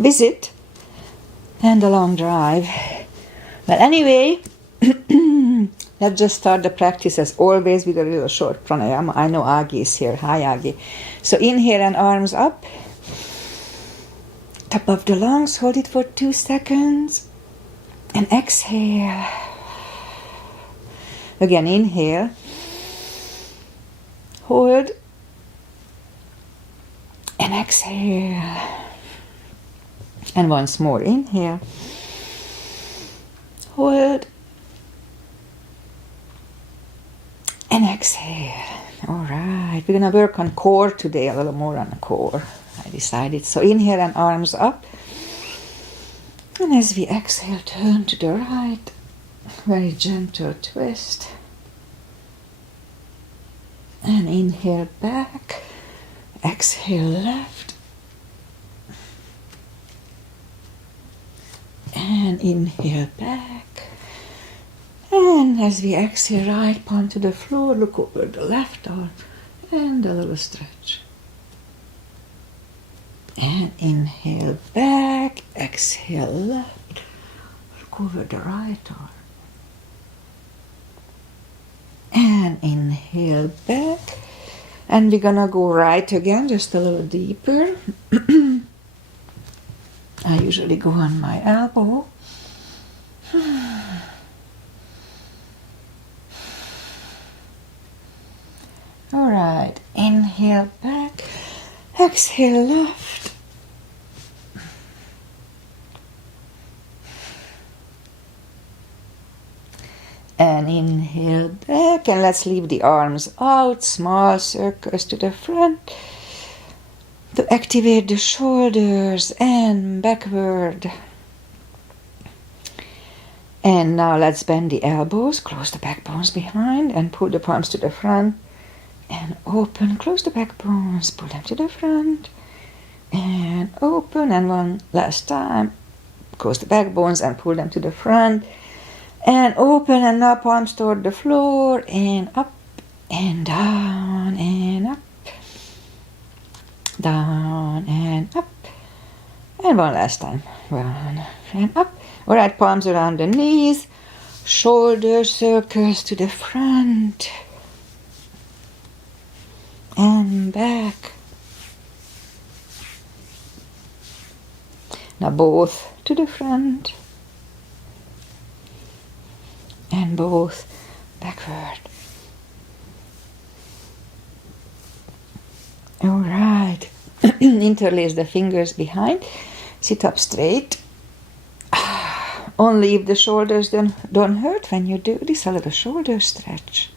visit and a long drive. But anyway, let's just start the practice as always with a little short pranayama. I know Agi is here. Hi, Agi. So inhale and arms up. Top of the lungs. Hold it for 2 seconds. And exhale. Again, inhale. Hold. And exhale. And once more, inhale. Hold. And exhale. All right. We're going to work on core today, a little more on the core. I decided. So inhale and arms up. And as we exhale, turn to the right. Very gentle twist. And inhale back. Exhale left. And inhale back. And as we exhale, right palm to the floor, look over the left arm and a little stretch. And inhale back, exhale left, look over the right arm. And inhale back. And we're gonna go right again, just a little deeper. I usually go on my elbow. All right, inhale back, exhale left. And inhale back, and let's leave the arms out, small circles to the front to activate the shoulders and backward. And now let's bend the elbows, close the back bones behind, and pull the palms to the front. And open, close the back bones, pull them to the front, and open, and one last time, close the back bones and pull them to the front, and open, and now palms toward the floor, and up, and down, and up, down, and up, and one last time, down, and up. All right, palms around the knees, shoulder circles to the front, and back. Now both to the front and both backward. All right. Interlace the fingers behind. Sit up straight. Only if the shoulders don't hurt when you do this, a little shoulder stretch.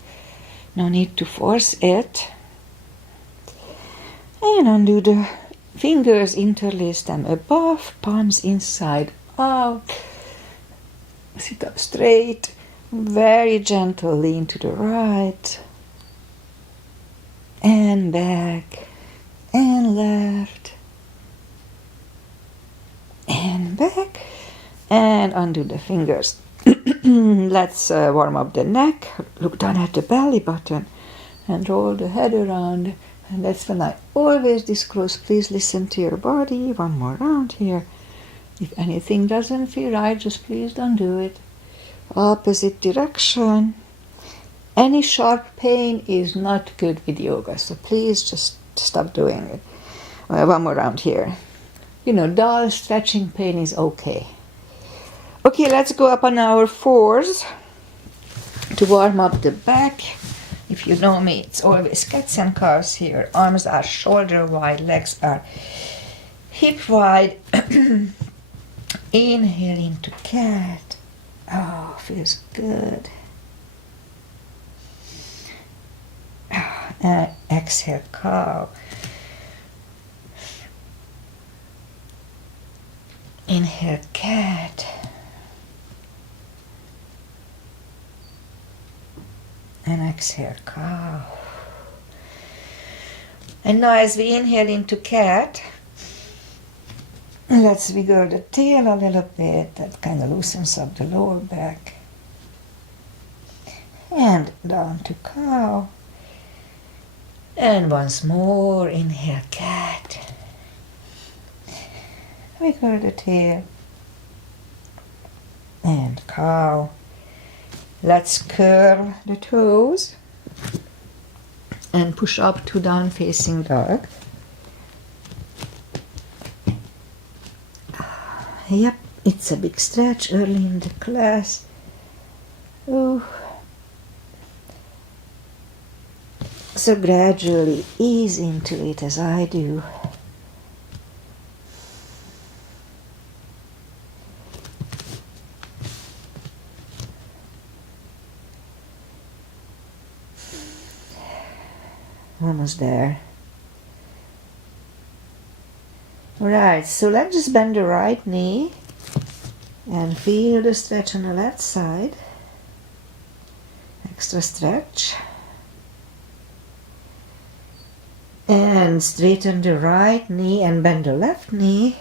No need to force it. And undo the fingers, interlace them above, palms inside out. Sit up straight, very gentle, lean to the right, and back, and left, and back, and undo the fingers. Let's warm up the neck, look down at the belly button, and roll the head around. And that's when I always disclose, please listen to your body. One more round here. If anything doesn't feel right, just please don't do it. Opposite direction. Any sharp pain is not good with yoga, so please just stop doing it. One more round here. Dull stretching pain is okay. Okay, let's go up on our fours to warm up the back. If you know me, it's always cats and cows here. Arms are shoulder wide, legs are hip wide. Inhale into cat. Oh, feels good. And exhale, cow. Inhale, cat. And exhale, cow. And now as we inhale into cat, let's wiggle the tail a little bit. That kind of loosens up the lower back. And down to cow. And once more, inhale, cat. wiggle the tail, and cow. Let's curl the toes and push up to down facing dog. Yep, it's a big stretch early in the class. Ooh. So gradually ease into it as I do. Almost there. Right, so let's just bend the right knee and feel the stretch on the left side. Extra stretch. And straighten the right knee and bend the left knee.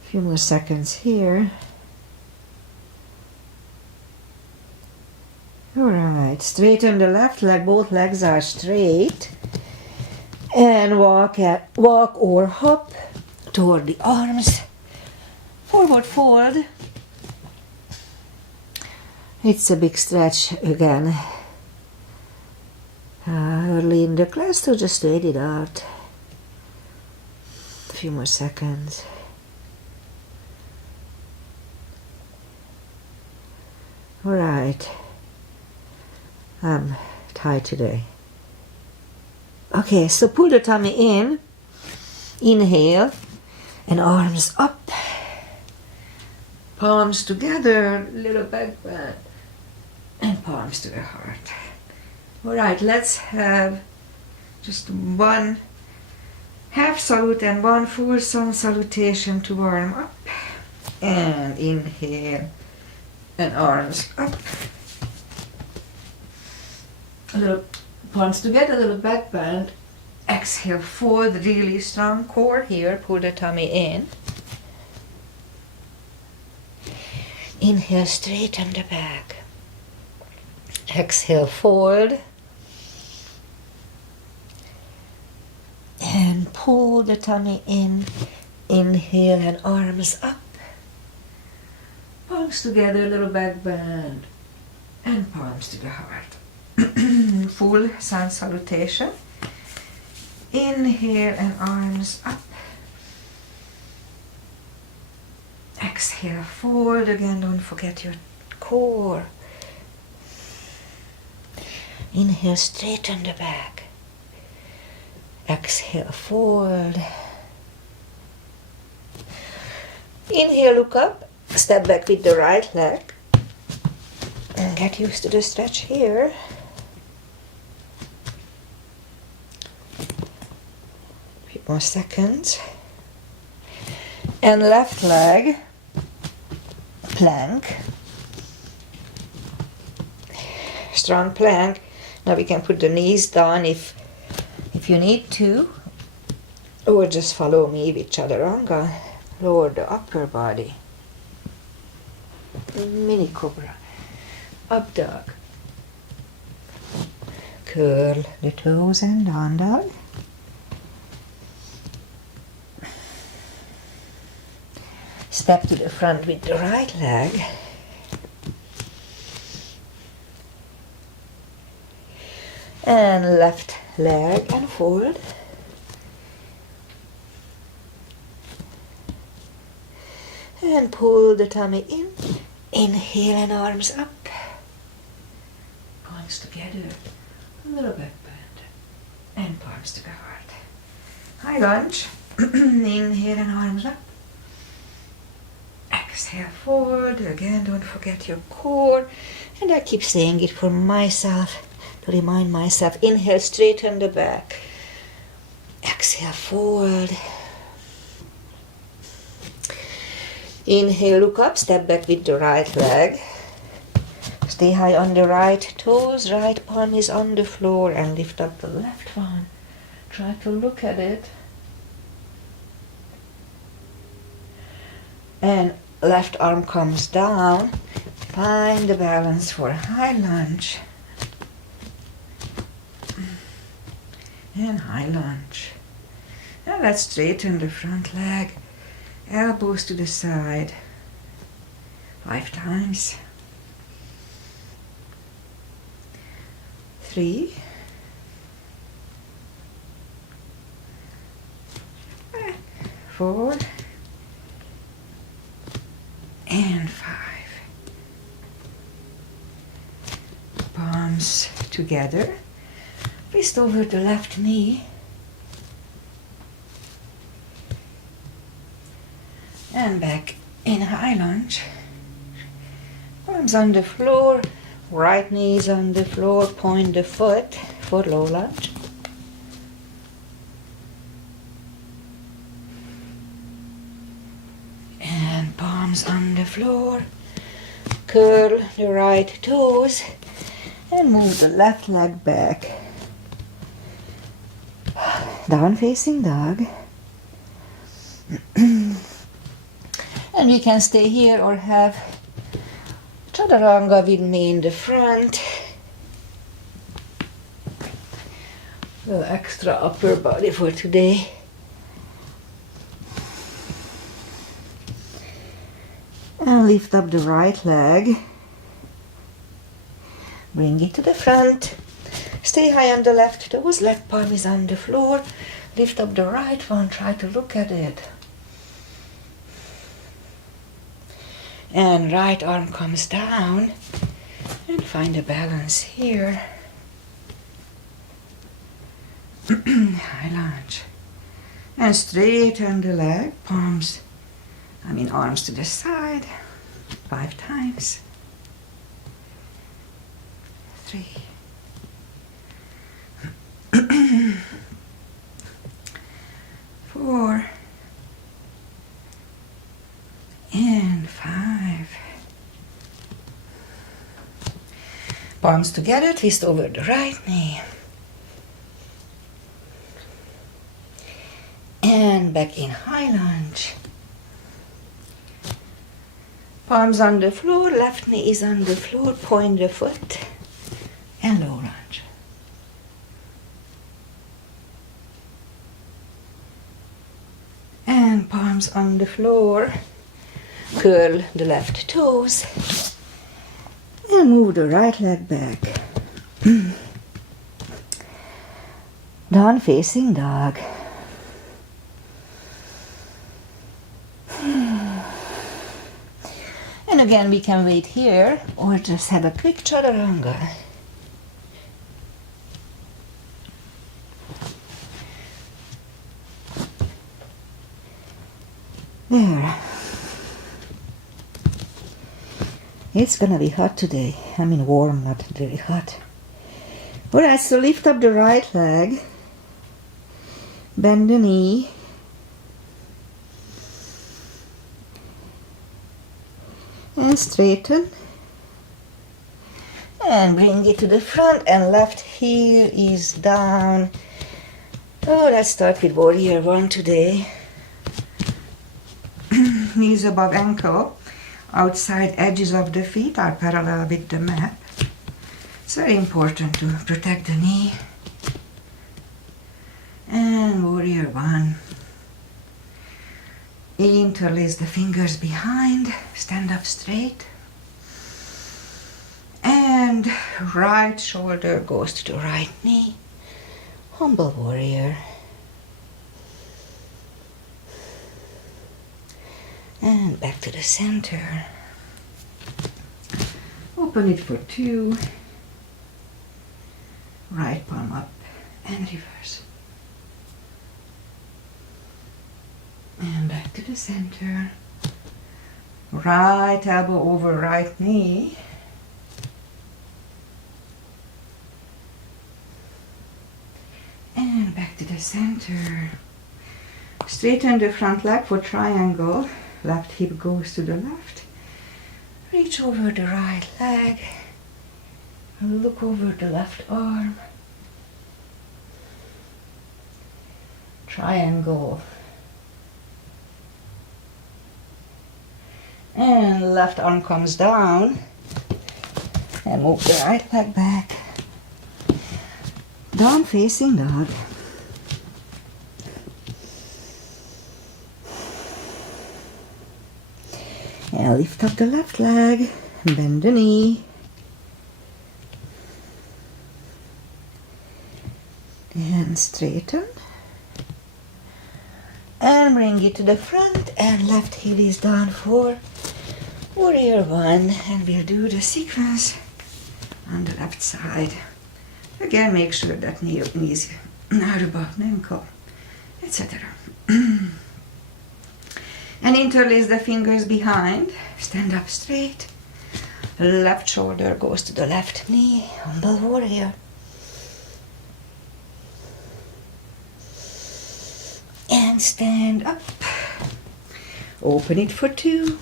A few more seconds here. Alright, straighten the left leg, both legs are straight. And walk or hop toward the arms. Forward fold. It's a big stretch again. Early in the class, so just wait it out. A few more seconds. Alright. I'm tired today. Okay, so pull the tummy in. Inhale. And arms up. Palms together. Little back bend. And palms to the heart. Alright, let's have just one half salute and one full sun salutation to warm up. And inhale. And arms up. A little palms together, a little back bend. Exhale, fold, really strong core here. Pull the tummy in. Inhale, straighten the back. Exhale, fold. And pull the tummy in. Inhale and arms up. Palms together, a little back bend. And palms to the heart. Full sun salutation. Inhale and arms up. Exhale, fold again, don't forget your core. Inhale, straighten the back. Exhale, fold. Inhale, look up. Step back with the right leg. And get used to the stretch here. A few more seconds. And left leg, plank. Strong plank. Now we can put the knees down if you need to. Or just follow me with chaturanga. Lower the upper body. Mini Cobra. Up dog. Curl the toes and down dog. Step to the front with the right leg. And left leg and forward. And pull the tummy in. Inhale and arms up. Palms together. A little back bend. And palms to the heart. High lunge. Inhale and arms up. Exhale forward. Again, don't forget your core. And I keep saying it for myself, to remind myself. Inhale, straighten the back. Exhale, forward. Inhale, look up, step back with the right leg. Stay high on the right toes, right palm is on the floor, and lift up the left one. Try to look at it. And left arm comes down. Find the balance for high lunge. and high lunge. And let's straighten the front leg, elbows to the side, 5 times. 3, 4, and 5. Palms together, wrist over the left knee, and back in high lunge. Palms on the floor, right knees on the floor, point the foot for low lunge. And palms on the floor, curl the right toes and move the left leg back. Down facing dog. And we can stay here or have chaturanga with me in the front. A little extra upper body for today. And lift up the right leg. Bring it to the front. Stay high on the left toes. Left palm is on the floor. Lift up the right one. Try to look at it. And right arm comes down. And find a balance here. High lunge. And straighten the leg. Arms to the side. 5 times. 3. 4. And 5. Palms together, twist over the right knee. And back in high lunge. Palms on the floor, left knee is on the floor, point the foot, and low lunge. And palms on the floor, curl the left toes, and move the right leg back. Down facing dog. And again, we can wait here or just have a quick chaturanga. There. It's gonna be hot today. Warm, not very hot. Alright, so lift up the right leg. Bend the knee. And straighten. And bring it to the front, and left heel is down. Oh, let's start with warrior 1 today. Knees above ankle. Outside edges of the feet are parallel with the mat. It's very important to protect the knee. And warrior 1. Interlace the fingers behind, stand up straight. And right shoulder goes to the right knee. Humble warrior. And back to the center. Open it for 2. Right palm up and reverse. And back to the center. Right elbow over right knee. And back to the center. Straighten the front leg for triangle. Left hip goes to the left. Reach over the right leg. Look over the left arm. Triangle. And left arm comes down. And move the right leg back. Down facing dog. And lift up the left leg, bend the knee. And straighten. And bring it to the front, and left heel is down for warrior one. And we'll do the sequence on the left side. Again, make sure that knees are above ankle, etc. And interlace the fingers behind. Stand up straight. Left shoulder goes to the left knee. Humble warrior. And stand up. Open it for two.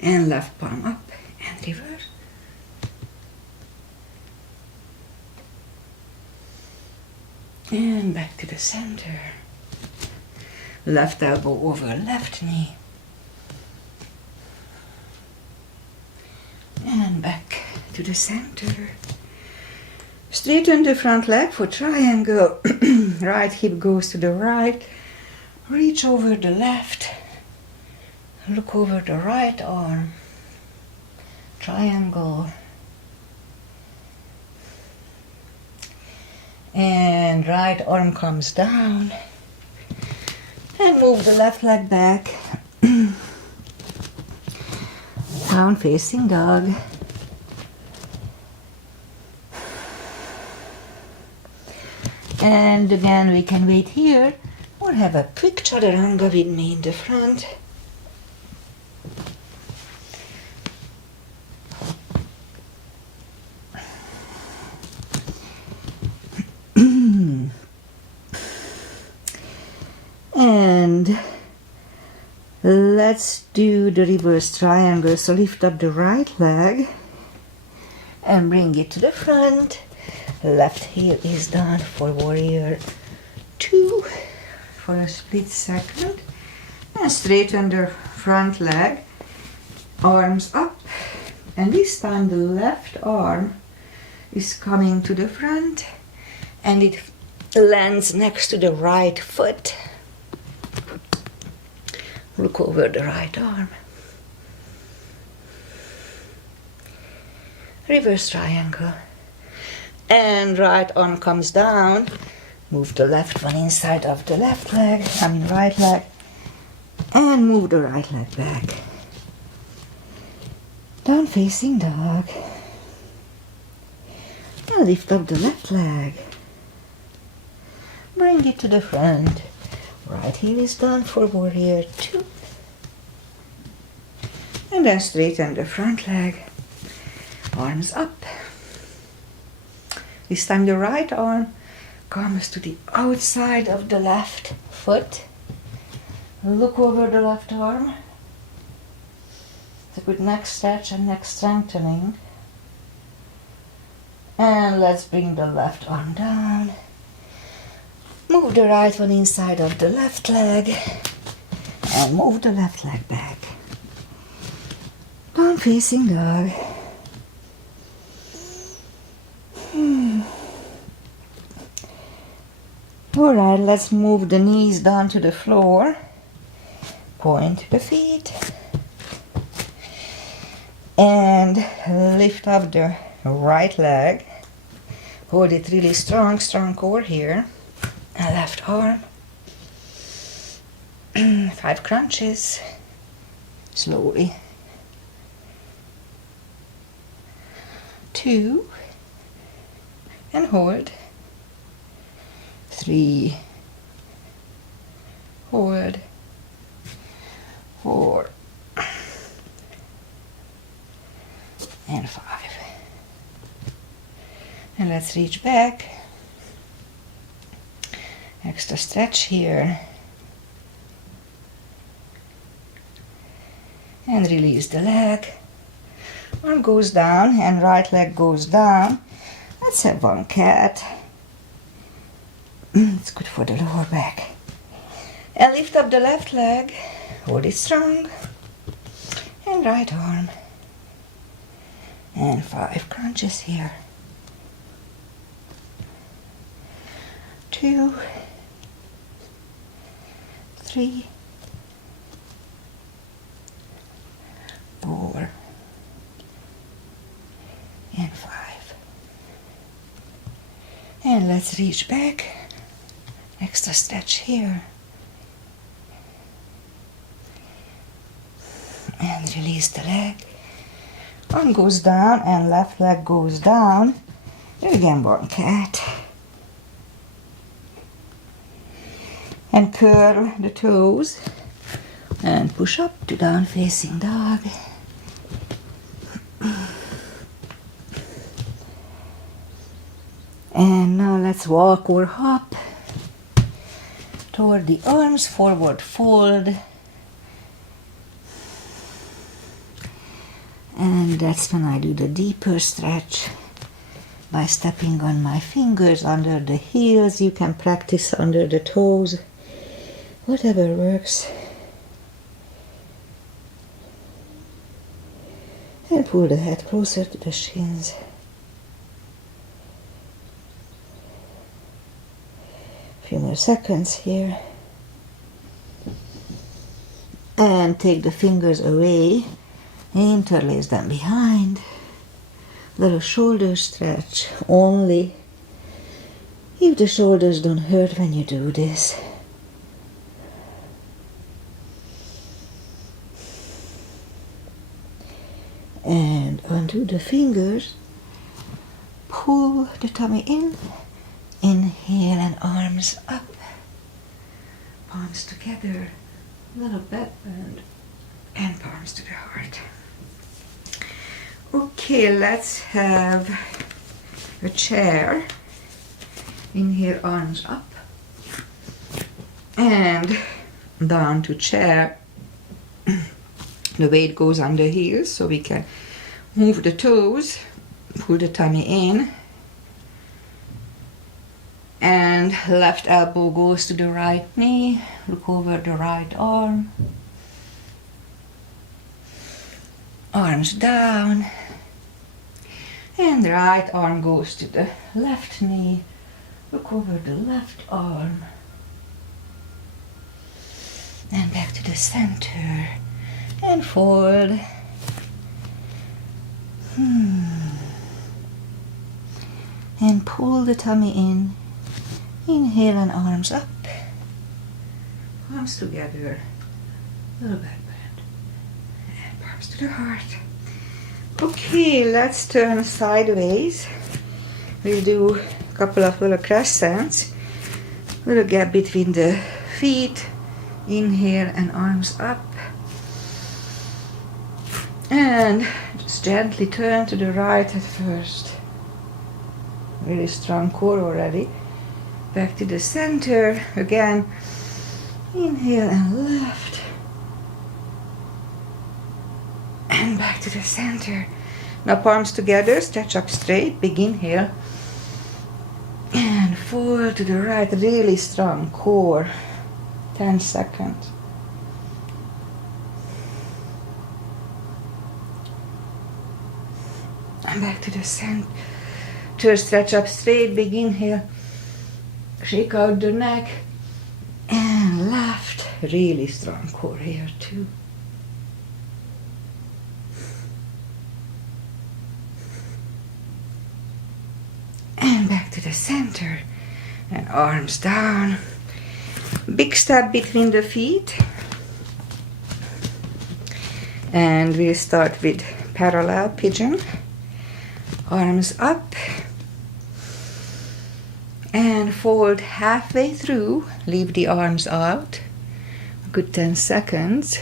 And left palm up and reverse. And back to the center. Left elbow over left knee. And back to the center. Straighten the front leg for triangle. Right hip goes to the right. Reach over the left. Look over the right arm. Triangle. And right arm comes down. And move the left leg back. Down facing dog. And again we can wait here or have a quick chaturanga with me in the front. And let's do the reverse triangle. So lift up the right leg and bring it to the front. Left heel is down for warrior two for a split second. And straighten the front leg. Arms up. And this time the left arm is coming to the front and it lands next to the right foot. Look over the right arm. Reverse triangle. And right arm comes down. Move the left one inside of the left leg, right leg. And move the right leg back. Down facing dog. And lift up the left leg. Bring it to the front. Right heel is down for warrior two. And then straighten the front leg. Arms up. This time the right arm comes to the outside of the left foot. Look over the left arm. It's a good neck stretch and neck strengthening. And let's bring the left arm down. Move the right one inside of the left leg and move the left leg back. Down facing dog. Alright, let's move the knees down to the floor. Point the feet. And lift up the right leg. Hold it really strong core here. And left arm. 5 crunches. Slowly. 2. And hold. 3. Hold. 4. And 5. And let's reach back. Extra stretch here. And release the leg. Arm goes down and right leg goes down. Let's have one cat. It's good for the lower back. And lift up the left leg. Hold it strong. And right arm. And 5 crunches here. 2. 3. let's reach back. Extra stretch here. And release the leg. Arm goes down and left leg goes down. Again, one cat. And curl the toes. And push up to down facing dog. And now let's walk or hop toward the arms, forward fold. And that's when I do the deeper stretch by stepping on my fingers under the heels. You can practice under the toes, whatever works. And pull the head closer to the shins. Few more seconds here. And take the fingers away. Interlace them behind. Little shoulder stretch only if the shoulders don't hurt when you do this. And undo the fingers. Pull the tummy in. Inhale and arms up. Palms together. Little back bend. And palms to the heart. Okay, let's have a chair. Inhale, arms up. And down to chair. The weight goes on the heels, so we can move the toes, pull the tummy in. And left elbow goes to the right knee. Look over the right arm. Arms down. And the right arm goes to the left knee. Look over the left arm. And back to the center. And fold. And pull the tummy in. Inhale and arms up. Palms together. Little back bend. And palms to the heart. Okay, let's turn sideways. We'll do a couple of little crescents. Little gap between the feet. Inhale and arms up. And just gently turn to the right at first. Really strong core already. Back to the center. Again. Inhale and left. And back to the center. Now palms together. Stretch up straight. Big inhale. And fold to the right. Really strong core. 10 seconds. And back to the center. Stretch up straight. Big inhale. Shake out the neck. And left. Really strong core here too. And back to the center. And arms down. Big step between the feet. And we'll start with parallel pigeon. Arms up. And fold halfway through. Leave the arms out. A good 10 seconds.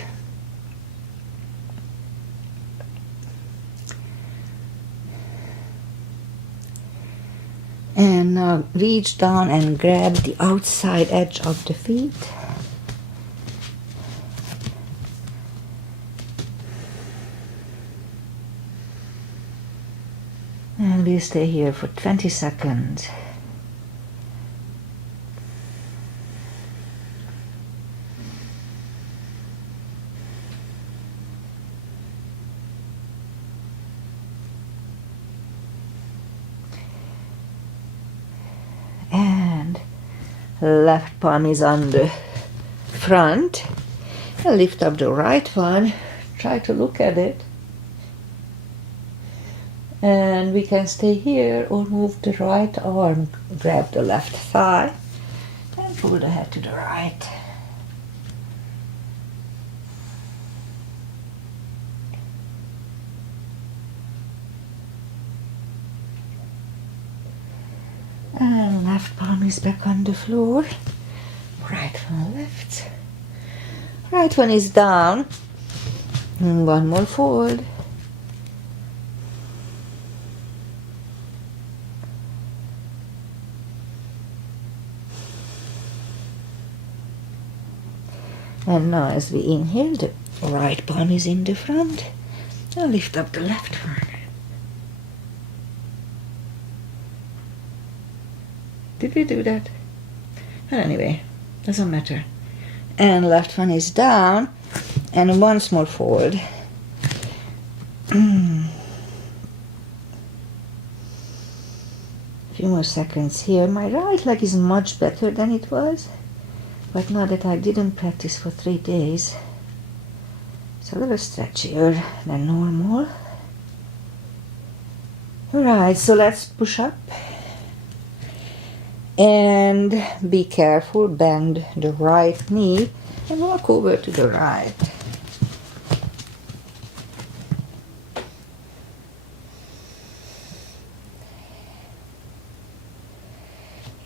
And now reach down and grab the outside edge of the feet. And we'll stay here for 20 seconds. And left palm is on the front. And lift up the right one. Try to look at it. And we can stay here or move the right arm, grab the left thigh, and pull the head to the right. And left palm is back on the floor. Right one left. Right one is down. And one more fold. And now as we inhale, the right palm is in the front. Now lift up the left one. Did we do that? Well, anyway, doesn't matter. And left one is down. And once more fold. Few more seconds here. My right leg is much better than it was. But now that I didn't practice for 3 days, it's a little stretchier than normal. Alright, so let's push up. And be careful, bend the right knee and walk over to the right.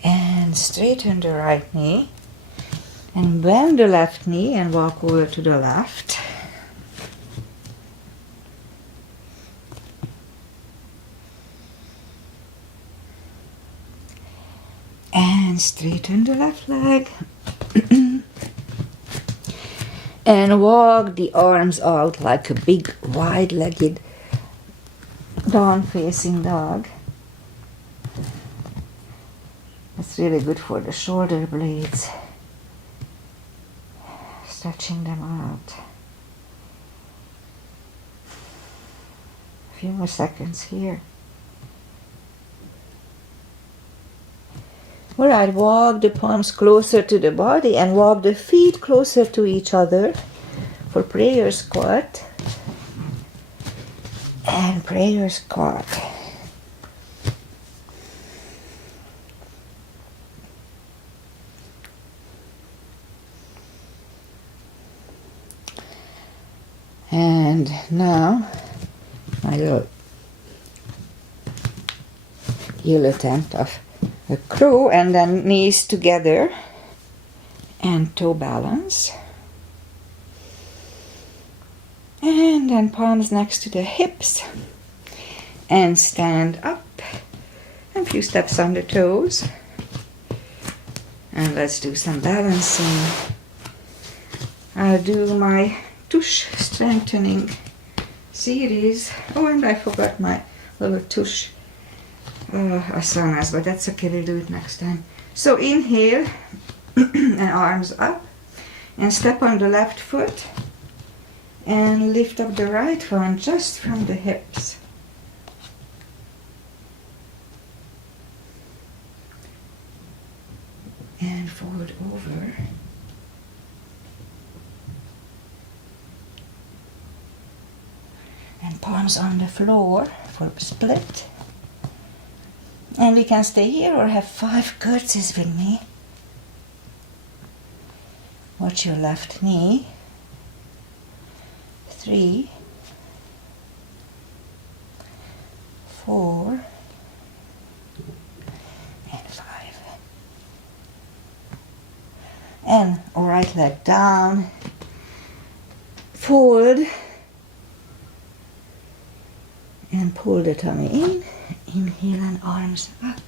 And straighten the right knee. And bend the left knee and walk over to the left. And straighten the left leg. And walk the arms out like a big wide-legged down-facing dog. It's really good for the shoulder blades. Stretching them out. A few more seconds here. Alright, walk the palms closer to the body and walk the feet closer to each other for prayer squat. And prayer squat. And now, my little heel attempt of a crow, and then knees together and toe balance. And then palms next to the hips and stand up and a few steps on the toes. And let's do some balancing. I'll do my tush strengthening series. Oh, and I forgot my little tush asanas, but that's okay, we'll do it next time. So inhale and arms up and step on the left foot and lift up the right one just from the hips. And fold over. And palms on the floor for a split. And we can stay here or have 5 curtsies with me. Watch your left knee. 3, 4, and 5. And right leg down. Fold. And pull the tummy in. Inhale and arms up.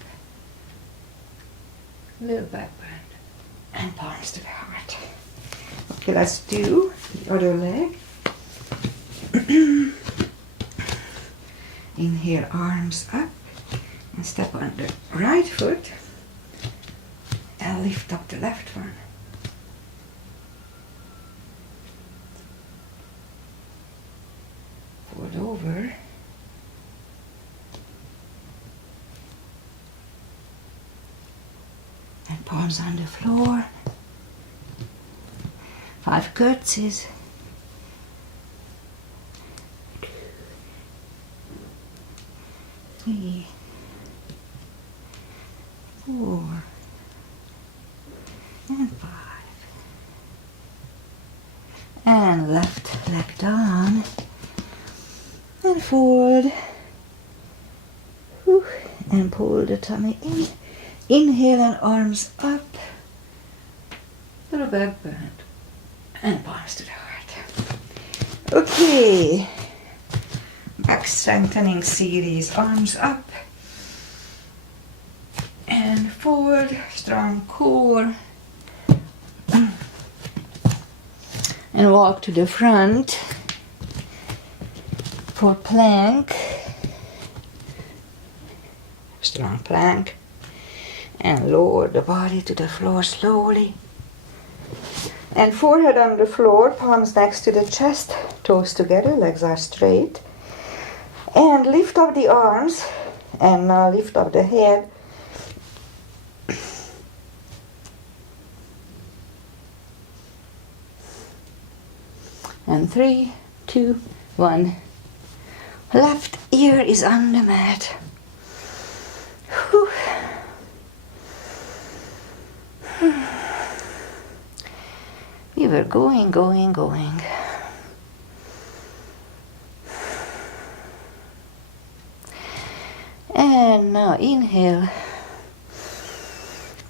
Little back bend. And palms to the heart. Okay, let's do the other leg. Inhale, arms up. And step on the right foot. And lift up the left one. Fold over. And palms on the floor. 5 curtsies. 2, 3, 4, and 5. And left leg down and forward. Whew. And pull the tummy in. Inhale and arms up. Little back bend. And palms to the heart. Okay. Back strengthening series. Arms up. And forward. Strong core. And walk to the front for plank. Strong plank. And lower the body to the floor slowly. And forehead on the floor, palms next to the chest, toes together, legs are straight. And lift up the arms, and now lift up the head. And 3, 2, 1. Left ear is on the mat. Whew. We were going. And now inhale.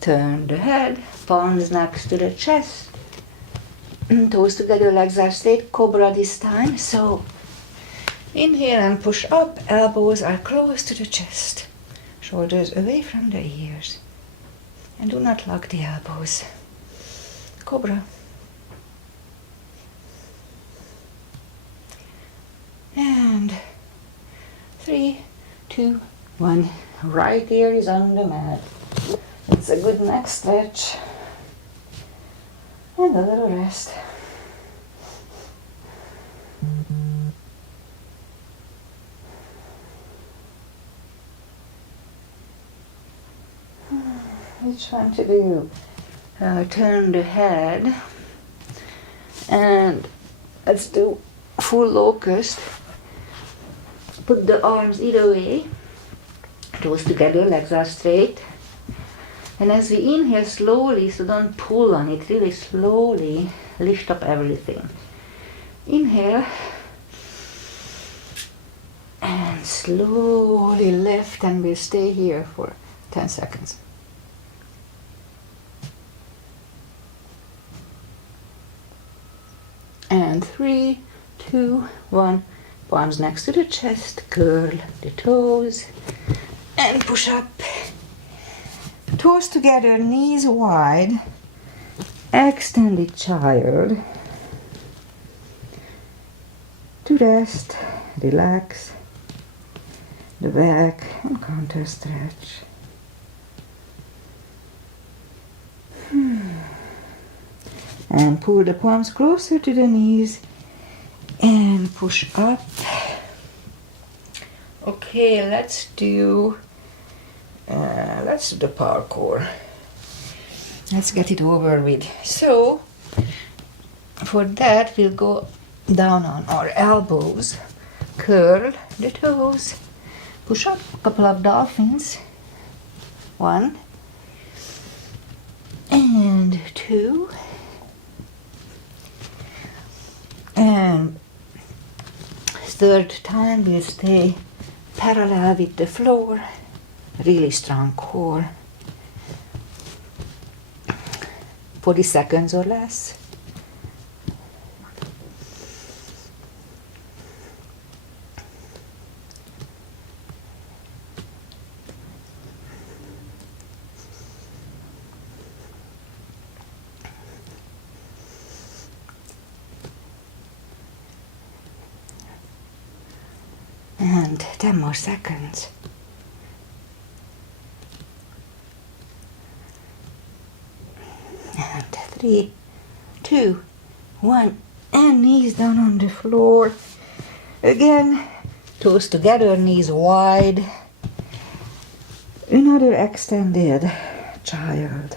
Turn the head, palms next to the chest. Toes together, legs are straight. Cobra this time. So inhale and push up. Elbows are close to the chest. Shoulders away from the ears. And do not lock the elbows. Cobra. And 3, 2, 1. Right ear is on the mat. It's a good neck stretch. And a little rest. Which one to do? Turn the head. And let's do full locust. Put the arms either way. Toes together, legs are straight. And as we inhale slowly, so don't pull on it, really slowly lift up everything. Inhale. And slowly lift, and we'll stay here for 10 seconds. And 3, 2, 1. Palms next to the chest, curl the toes, and push up. Toes together, knees wide, extended child. To rest, relax the back and counter stretch. And pull the palms closer to the knees and push up. Okay, let's do the parkour. Let's get it over with. So for that we'll go down on our elbows, curl the toes, push up a couple of dolphins. 1 and 2 and third time we'll stay parallel with the floor, really strong core. 40 seconds or less. And 10 more seconds. And 3, 2, 1. And knees down on the floor. Again, toes together, knees wide. Another extended child.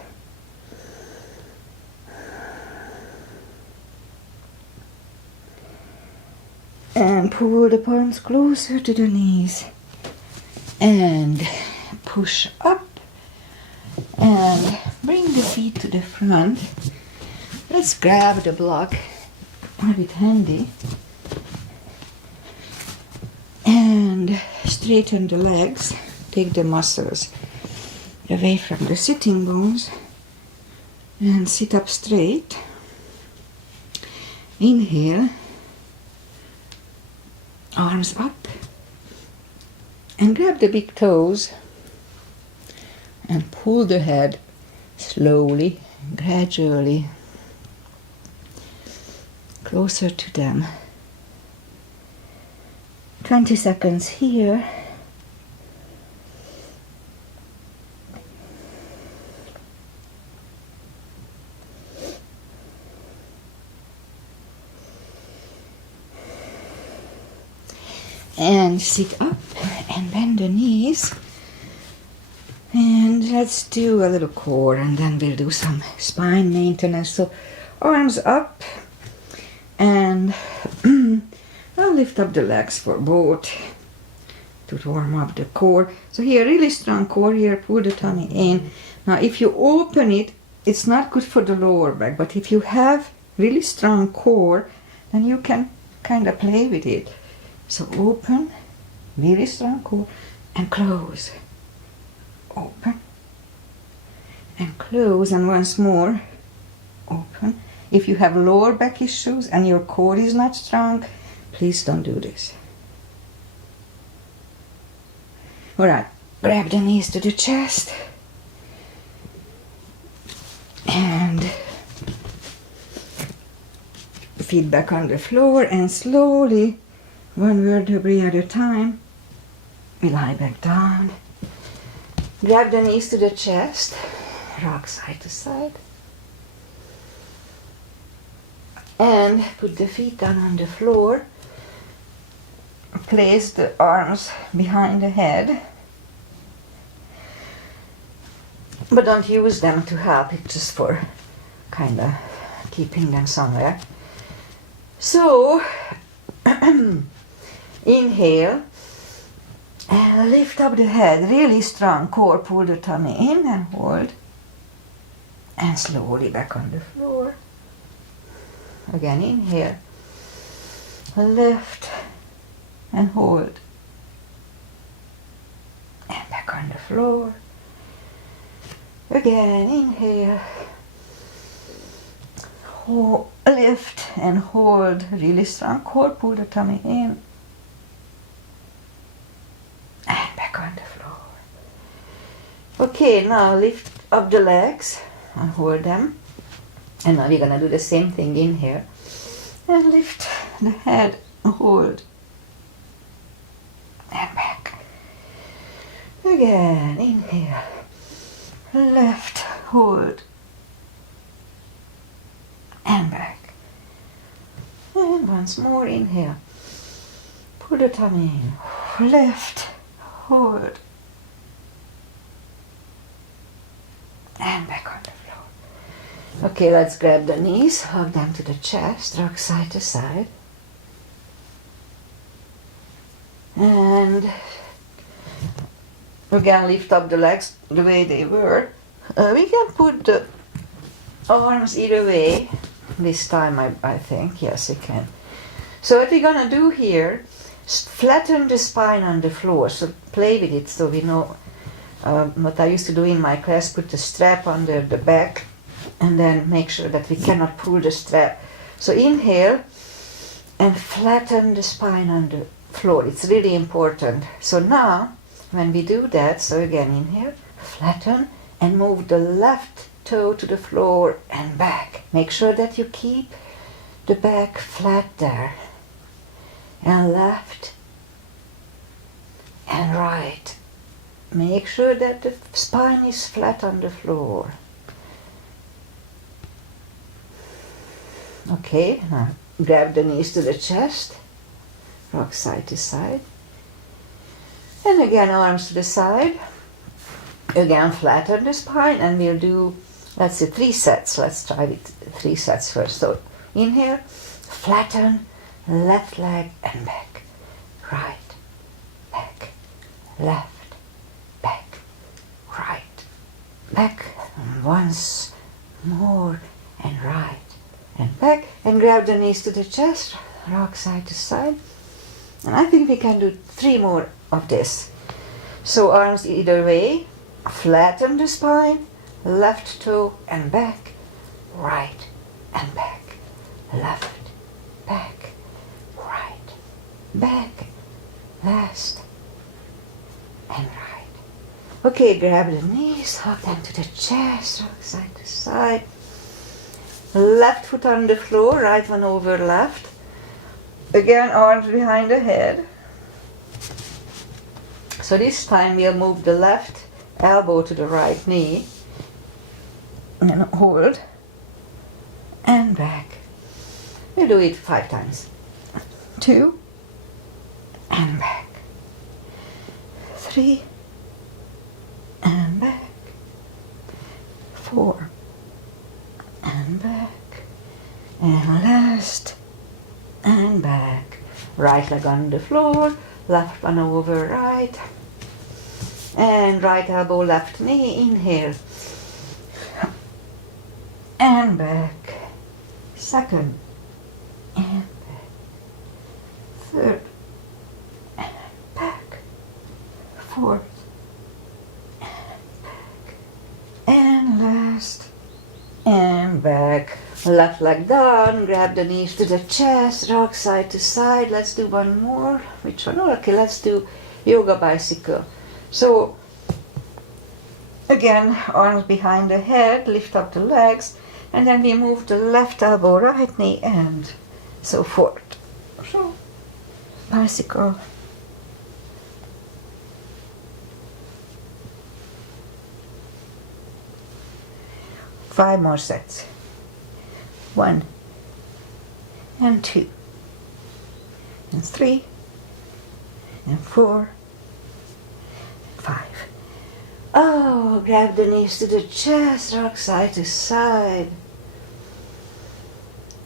And pull the palms closer to the knees. And push up and bring the feet to the front. Let's grab the block, have it handy, and straighten the legs, take the muscles away from the sitting bones and sit up straight. Inhale, arms up, and grab the big toes and pull the head slowly, gradually closer to them. 20 seconds here. And sit up and bend the knees. And let's do a little core, and then we'll do some spine maintenance. So arms up, and I'll lift up the legs for both to warm up the core. So here, really strong core here, pull the tummy in. Now if you open it, it's not good for the lower back, but if you have really strong core, then you can kind of play with it. So open, really strong core, and close. Open and close, and once more, open. If you have lower back issues and your core is not strong, please don't do this. Alright, grab the knees to the chest and feet back on the floor, and slowly, one vertebrae at a time, we lie back down. Grab the knees to the chest, rock side to side, and put the feet down on the floor. Place the arms behind the head, but don't use them to help, it's just for kind of keeping them somewhere. So, inhale, and lift up the head, really strong core, pull the tummy in and hold, and slowly back on the floor. Again, inhale, lift and hold, and back on the floor. Again, inhale, lift and hold, really strong core, pull the tummy in, and back on the floor. Okay, now lift up the legs and hold them. And now we're going to do the same thing in here. And lift the head and hold. And back. Again, inhale. Lift, hold. And back. And once more, inhale. Pull the tummy in. Lift, hold. And back on the floor. Okay, let's grab the knees, hug them to the chest, rock side to side. And again, lift up the legs the way they were. We can put the arms either way. This time, I think, yes, you can. So what we're gonna do here, flatten the spine on the floor. So play with it so we know what I used to do in my class, put the strap under the back and then make sure that we cannot pull the strap. So inhale and flatten the spine on the floor. It's really important. So now, when we do that, so again inhale, flatten, and move the left toe to the floor and back. Make sure that you keep the back flat there. And left and right. Make sure that the spine is flat on the floor. Okay, now grab the knees to the chest, rock side to side. And again, arms to the side. Again, flatten the spine, and we'll do, let's say, 3 sets. Let's try with 3 sets first. So inhale, flatten, left leg and back. Right, back, left, back, and once more, and right, and back, and grab the knees to the chest, rock side to side. And I think we can do 3 more of this. So arms either way, flatten the spine, left toe and back, right and back, left, back, right, back, last, and right. Okay, grab the knees, hug them to the chest, rock side to side. Left foot on the floor, right one over left. Again, arms behind the head. So this time we'll move the left elbow to the right knee and hold and back. We'll do it 5 times. 2 and back. 3 and back. 4 and back. And last and back. Right leg on the floor, left one over right. And right elbow, left knee, inhale. And back. Second. And back. Third. And back. Fourth. And back. And last. And back. Left leg down, grab the knees to the chest, rock side to side. Let's do one more. Which one? Oh, okay, let's do yoga bicycle. So, again, arms behind the head, lift up the legs, and then we move the left elbow, right knee, and so forth. So, bicycle. Five more sets. 1 and 2 and 3 and 4 and 5. Oh, grab the knees to the chest, rock side to side.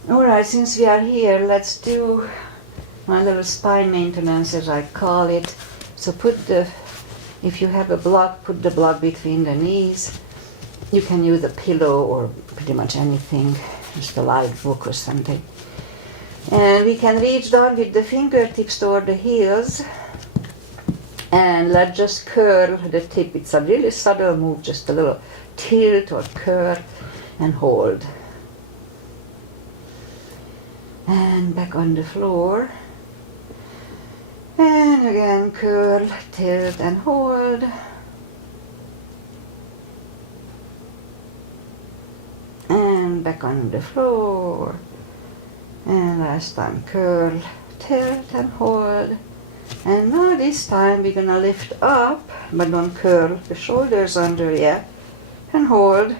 Alright, since we are here, let's do my little spine maintenance, as I call it. So if you have a block, put the block between the knees. You can use a pillow or pretty much anything, just a light book or something. And we can reach down with the fingertips toward the heels and let's just curl the tip. It's a really subtle move, just a little tilt or curl and hold. And back on the floor. And again, curl, tilt and hold. And back on the floor. And last time, curl, tilt and hold. And now this time we're gonna lift up, but don't curl the shoulders under yet. And hold.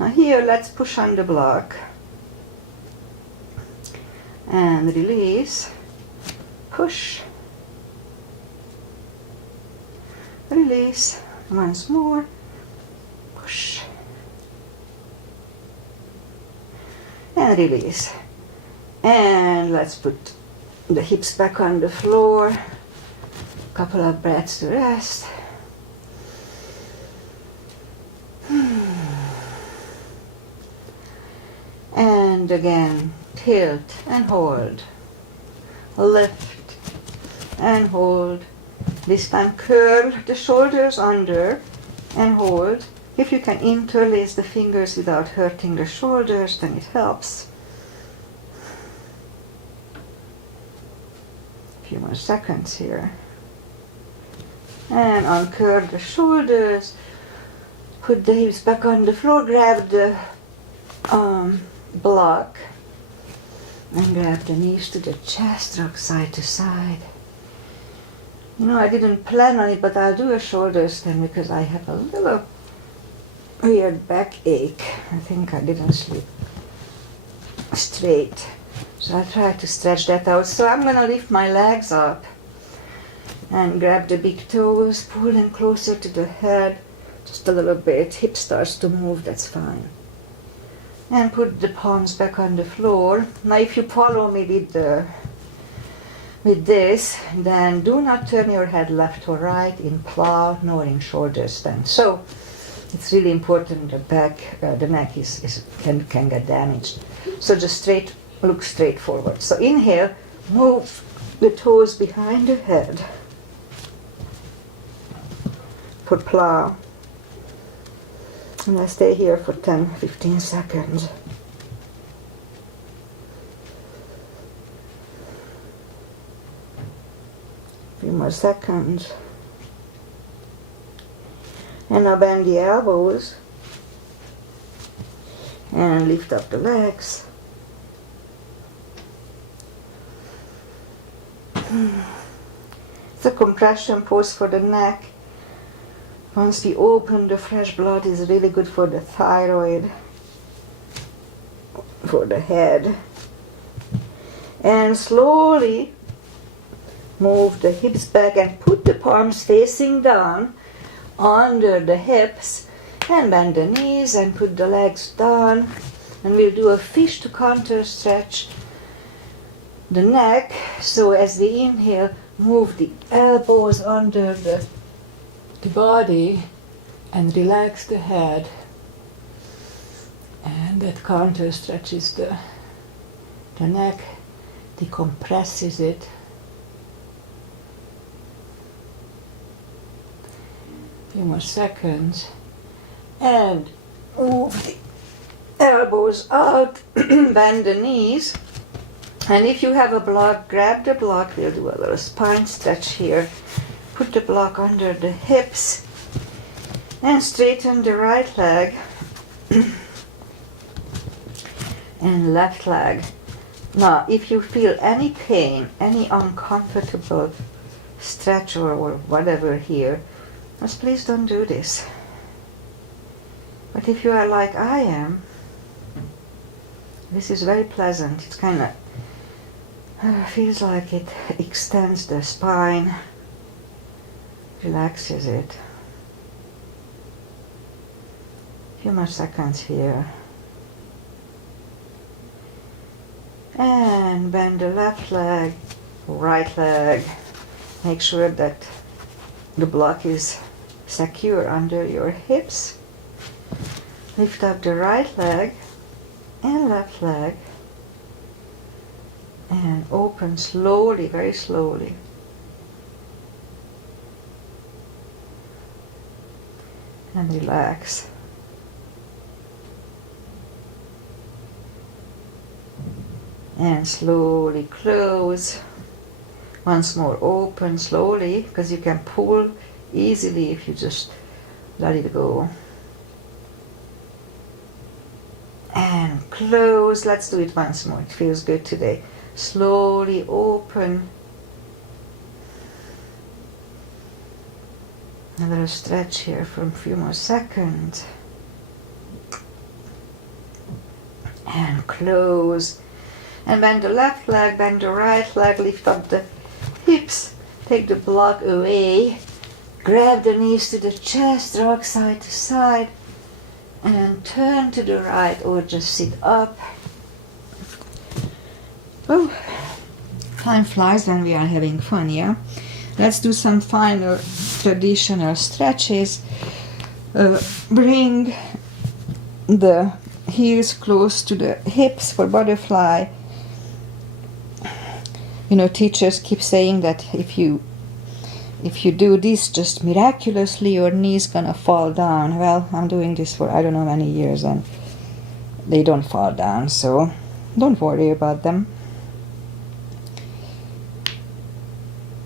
Now here, let's push on the block. And release. Push. Release. Once more. Push. And release. And let's put the hips back on the floor. Couple of breaths to rest. And again, tilt and hold. Lift and hold. This time curl the shoulders under and hold. If you can interlace the fingers without hurting the shoulders, then it helps. A few more seconds here. And uncurl the shoulders. Put the hips back on the floor. Grab the block. And grab the knees to the chest, rock side to side. You know, I didn't plan on it, but I'll do a shoulder stand because I have a little weird backache. I think I didn't sleep straight. So I'll try to stretch that out. So I'm going to lift my legs up and grab the big toes, pull them closer to the head, just a little bit. Hip starts to move, that's fine. And put the palms back on the floor. Now if you follow me with this, then do not turn your head left or right in plow nor in shoulder stand. So It's really important the back, the neck can get damaged. So just look straight forward. So inhale, move the toes behind the head for plow. And I stay here for 10-15 seconds. Few more seconds. And now bend the elbows and lift up the legs. It's a compression pose for the neck. Once we open, the fresh blood is really good for the thyroid, for the head. And slowly move the hips back and put the palms facing down under the hips, and bend the knees and put the legs down. And we'll do a fish to counter stretch the neck. So as we inhale, move the elbows under the body and relax the head, and that counter stretches the neck, decompresses it. Few more seconds, and move the elbows out, bend the knees, and if you have a block, grab the block. We'll do a little spine stretch here. Put the block under the hips and straighten the right leg and left leg. Now, if you feel any pain, any uncomfortable stretch or whatever here, just please don't do this. But if you are like I am, this is very pleasant. It's kind of feels like it extends the spine, relaxes it. A few more seconds here. And bend the left leg, right leg. Make sure that the block is secure under your hips. Lift up the right leg and left leg and open slowly, very slowly. And relax. And slowly close. Once more, open slowly, because you can pull easily if you just let it go. And close. Let's do it once more. It feels good today. Slowly open. A little stretch here for a few more seconds. And close. And bend the left leg, bend the right leg, lift up the hips, take the block away, grab the knees to the chest, rock side to side, and turn to the right or just sit up. Oh, time flies when we are having fun, yeah? Let's do some final traditional stretches. Bring the heels close to the hips for butterfly. You know, teachers keep saying that if you do this, just miraculously your knee's gonna fall down. Well, I'm doing this for I don't know many years and they don't fall down, so don't worry about them.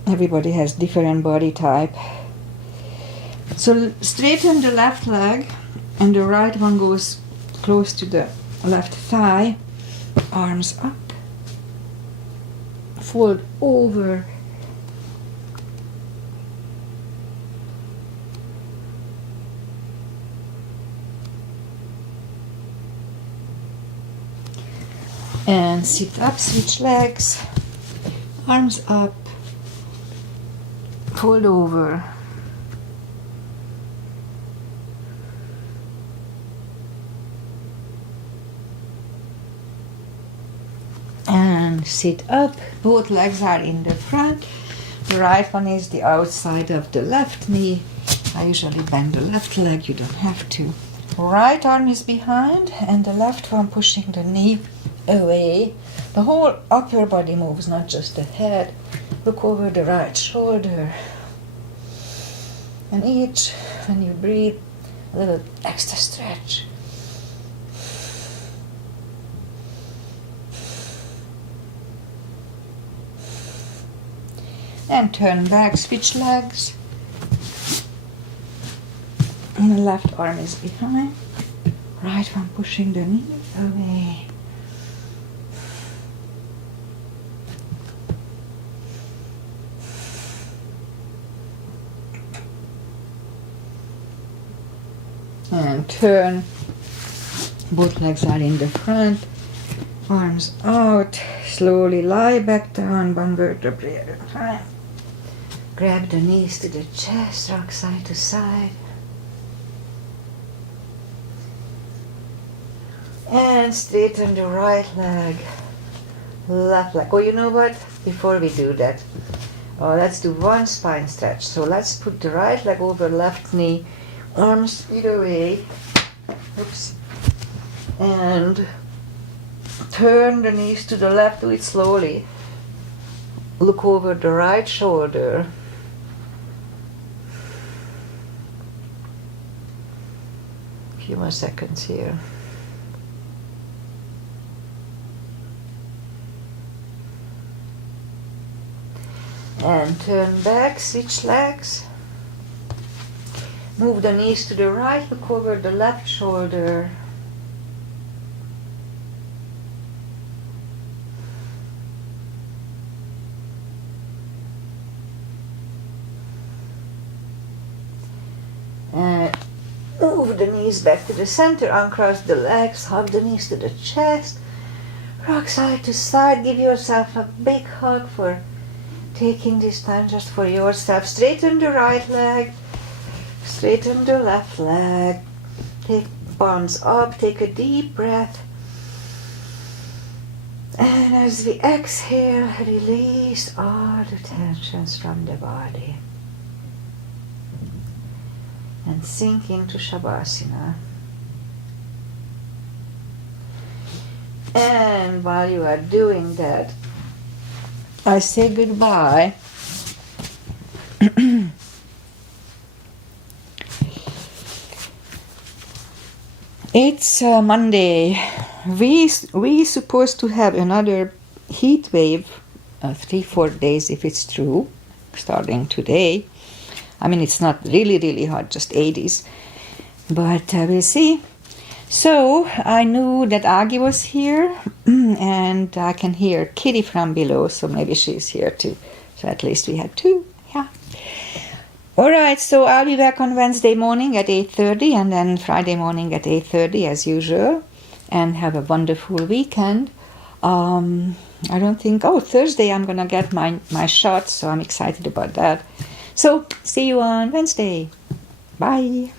Everybody has different body type. So straighten the left leg and the right one goes close to the left thigh. Arms up. Fold over. And sit up, switch legs. Arms up. Fold over. And sit up. Both legs are in the front. The right one is the outside of the left knee. I usually bend the left leg, you don't have to. Right arm is behind and the left one pushing the knee away. The whole upper body moves, not just the head. Look over the right shoulder. And each, when you breathe, a little extra stretch. And turn back, switch legs. And the left arm is behind. Right one pushing the knee away. And turn. Both legs are in the front. Arms out. Slowly lie back down. One vertebrae at a time. Grab the knees to the chest. Rock side to side. And straighten the right leg. Left leg. Oh, you know what? Before we do that, let's do one spine stretch. So let's put the right leg over left knee. Arms either way. Oops. And turn the knees to the left. Do it slowly. Look over the right shoulder. A few more seconds here. And turn back, switch legs. Move the knees to the right, look over the left shoulder. And move the knees back to the center, uncross the legs, hug the knees to the chest. Rock side to side, give yourself a big hug for taking this time just for yourself. Straighten the right leg. Straighten the left leg. Take palms up. Take a deep breath. And as we exhale, release all the tensions from the body. And sink into Shavasana. And while you are doing that, I say goodbye. It's Monday. We supposed to have another heat wave, 3-4 days if it's true, starting today. I mean, it's not really hot, just 80s, but we'll see. So I knew that Agi was here, and I can hear Kitty from below, so maybe she's here too. So at least we had two, yeah. All right, so I'll be back on Wednesday morning at 8:30, and then Friday morning at 8:30 as usual, and have a wonderful weekend. I don't think, Thursday I'm gonna get my shot, so I'm excited about that. So see you on Wednesday. Bye.